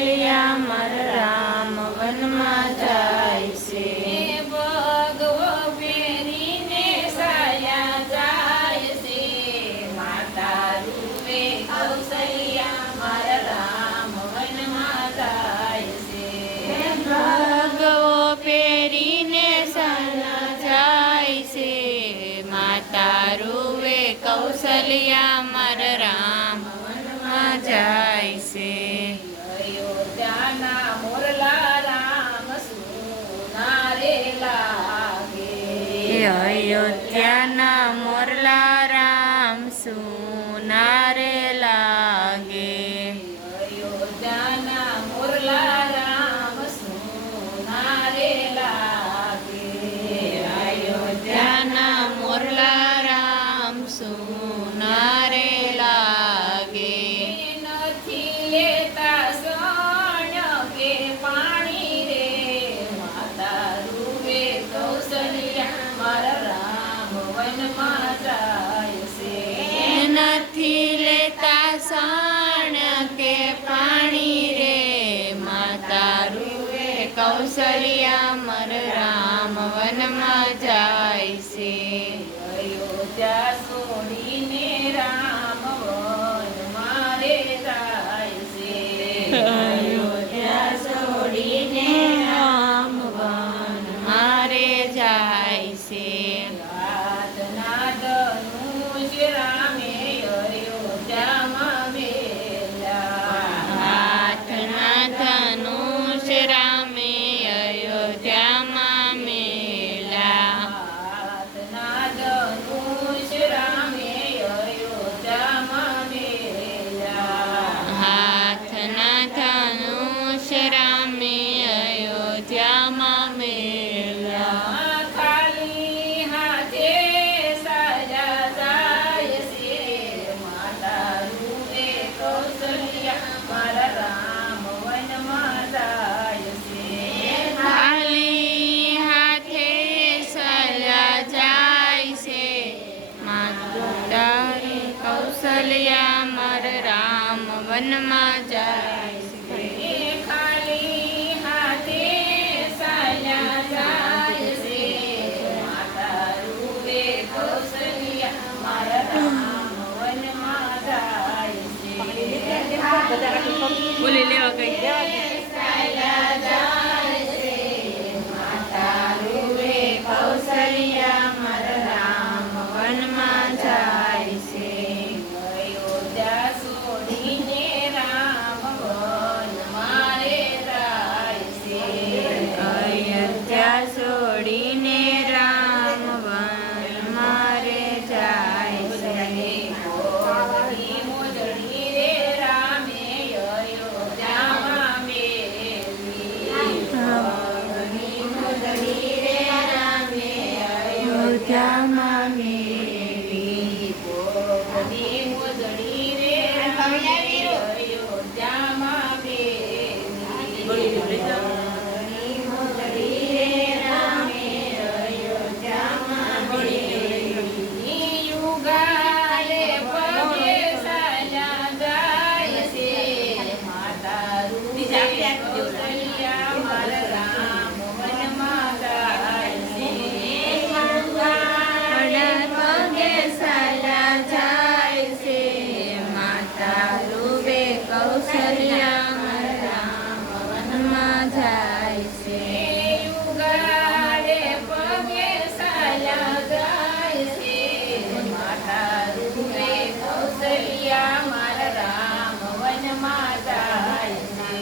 કૌશલ્યા માર રામ વનમાં જાય છે. ભગવો પહેરીને સાયા જાય છે. માતા રૂપે કૌશલ્યા માર રામ વનમાં જાય છે. ભગવો પહેરીને સાયા જાય છે. માતા રૂવે કૌશલ્યા માર રામ વનમાં જાય છે. અયોધ્યાના મોરલા રામ સુના રે લાગે. અયોધ્યાના મોરલા રામ સુના રે લાગે. અયોધ્યાના મોરલા રામ સુના રે લાગે. અયોધ્યાના મોરલા રામ સુના રે લાગે. નથી લેતા સોણ કે પાણી રે. માતા રૂપે કૌશલ્યા મારા રામ વનમાં જાય છે. નથી લેતા સાણ કે પાણી રે. માતા રૂવે કૌશલ્યા મર રામ વનમાં જાય છે. અયોધ્યા છોડીને રામ વનમાં રે જાય છે. અયોધ્યા છોડીને રામ વન મારે જાય છે. હાથના ધનુષ રામે અયોધ્યામાં મેલ્યા. હાથના ધનુષ રામે અયોધ્યામાં મેલ્યા. હાથના ધનુષ રામે અયોધ્યામાં મેલ્યા. હાથના ધનુષ રામે અયોધ્યામાં મેલ્યા. ખાલી હાથે સાજા જાય છે. માતા રૂપે કૌશલ્યા મારા રામ વનમાં જાય છે. ખાલી હાથે સલા જાય છે. માતા કૌશલ્યા મર રામ વનમાં જાય છે. ખાલી હાથે સાજા જાય છે. માતા રૂપે કૌશલ્યા મારા રામ વનમાં જાય છે. બોલી લેવા કઈ સાયા જાય છે. માતા રૂપે કૌશલ્યા મારા રામ વનમાં જાય છે. અયોધ્યા છોડીને રામ વનમાં રે જાય છે. અયોધ્યા છોડીને રામ વન મારે જાય છે. ભોગની મોજડી રે રામે અયોધ્યામાં મેલી. ભોગની મોજડી રે રામે અયોધ્યામાં મેલી. ભોગની મોજડી રે રામે અયોધ્યામાં મેલી. ભોગની મોજડી રે રામે અયોધ્યામાં મેલી. યુગાલે પગે સાજા જાય છે. માતા રૂપે કૌશલ્યા મારા રામ વનમાં જાય છે. અડા પગે સલા જાય છે. માતા રૂપે કૌશલ્યા મર રામ વનમાં જાય છે. યુગાલે પગે સાજા જાય છે. માતા રૂપે કૌશલ્યા મારા રામ વનમાં જાય છે.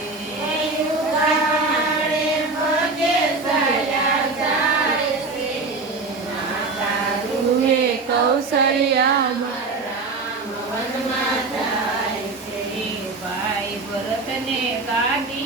યુગાલે પગે સાજા જાય છે. માતા રૂપે કૌશલ્યા મર રામ વનમાં જાય છે. ભાઈ ભરતને કાઢી